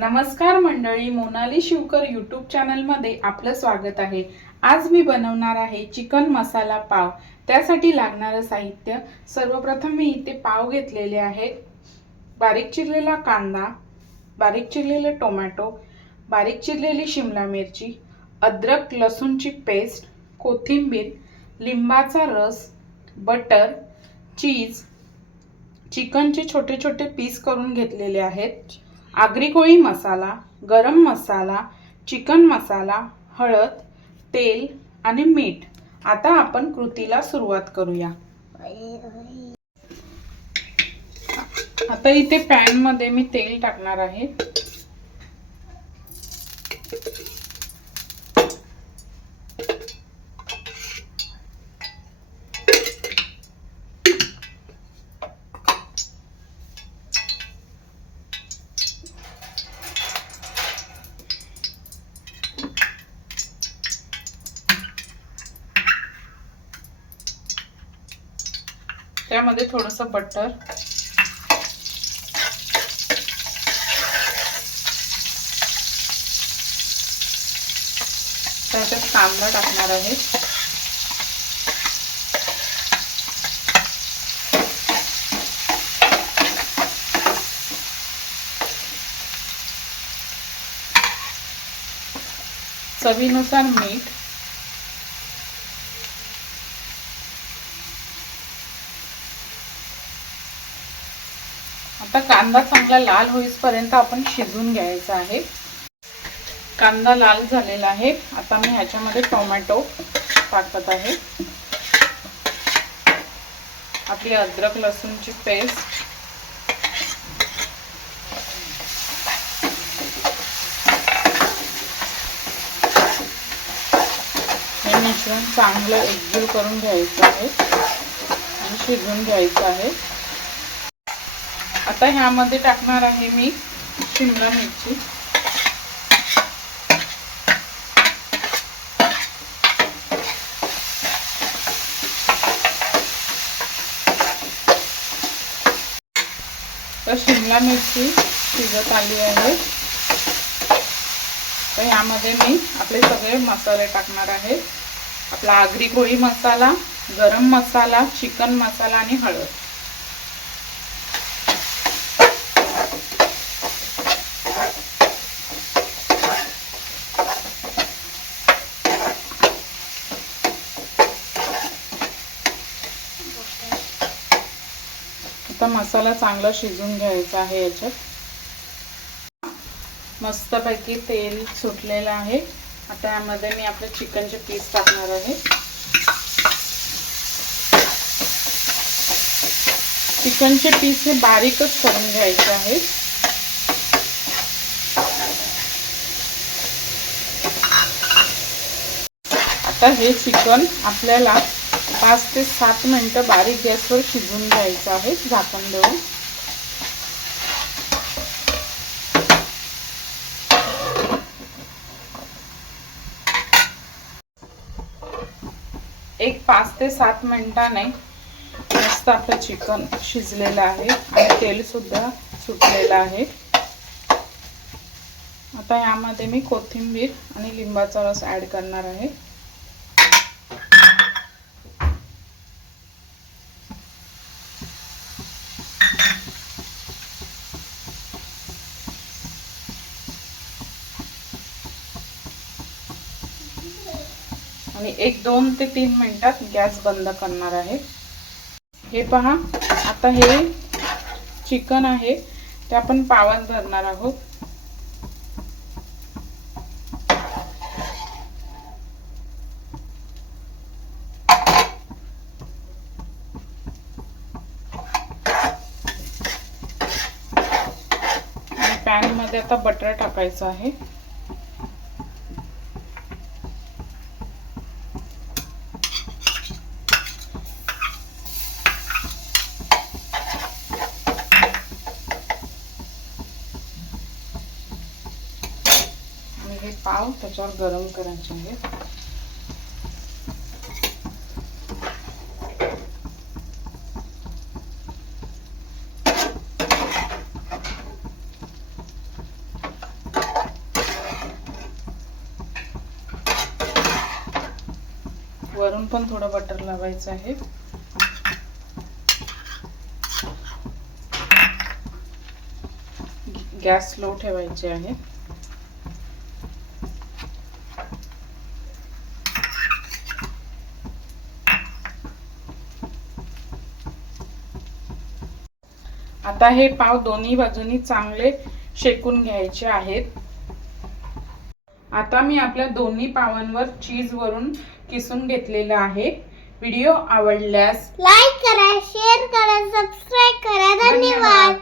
नमस्कार मंडळी मोनाली शिवकर यूट्यूब चॅनलमध्ये आपलं स्वागत आहे. आज मी बनवणार आहे चिकन मसाला पाव. त्यासाठी लागणारं साहित्य. सर्वप्रथम मी इथे पाव घेतलेले आहेत बारीक चिरलेला कांदा बारीक चिरलेले टोमॅटो बारीक चिरलेली शिमला मिरची अद्रक लसूणची पेस्ट कोथिंबीर लिंबाचा रस बटर चीज चिकनचे छोटे छोटे पीस करून घेतलेले आहेत. आगरी कोळी मसाला गरम मसाला चिकन मसाला हळद तेल आणि मीठ. आता आपण कृतीला सुरुवात करूया. आता इथे पॅनमध्ये मी तेल टाकणार आहे. त्यामध्ये थोडस बटर. त्याच्यात कांदा टाकणार आहे. चवीनुसार मीठ. आता कांदा चांगला लाल होईपर्यंत आपण शिजून घ्यायचा आहे. कांदा लाल झालेला आहे. आता मी ह्याच्यामध्ये टोमॅटो टाकत आहे. आपली अद्रक लसूणची पेस्ट. हे मिश्रण चांगलं एकजीव करून घ्यायचं आहे. आणि शिजवून घ्यायचं आहे. आता ह्यामध्ये टाकणार आहे मी शिमला मिरची. तर शिमला मिरची शिजत आली आहे. तर ह्यामध्ये मी आपले सगळे मसाले टाकणार आहे. आपला आगरी कोळी मसाला गरम मसाला चिकन मसाला आणि हळद. आता मसाला चांगला शिजून घ्यायचा आहे याच्यात. मस्तपैकी तेल सुटलेलं आहे. आता यामध्ये मी आपले चिकनचे पीस टाकणार आहे. चिकनचे पीस हे बारीकच करून घ्यायचे आहेत आता हे चिकन आपल्याला पाच ते सात मिनटं बारीक गॅसवर शिजवून घ्यायचं आहे झाकण देऊन. एक पाच ते सात मिनिटाने मस्त आपलं चिकन शिजलेलं आहे आणि तेल सुद्धा सुटलेलं आहे. आता यामध्ये मी कोथिंबीर आणि लिंबाचा रस ऍड करणार आहे. आणि एक दोन ते तीन मिनिटात गॅस बंद करणार आहे. हे पहा आता हे चिकन आहे ते आपण पावात भरणार आहोत. पॅनमध्ये आता बटर टाकायचं आहे. पाव त्याच्यावर गरम करायचे आहेत वरून पण थोडं बटर लावायचं आहे गॅस स्लो ठेवायचे आहे आता हे पाव दोन्ही बाजूनी चांगले शेकून घ्यायचे आहेत. आता मी आपल्या दोन्ही पावांवर चीज वरून किसून घेतलेलं आहे. व्हिडिओ आवडल्यास लाईक करा शेअर करा सबस्क्राईब करा. धन्यवाद.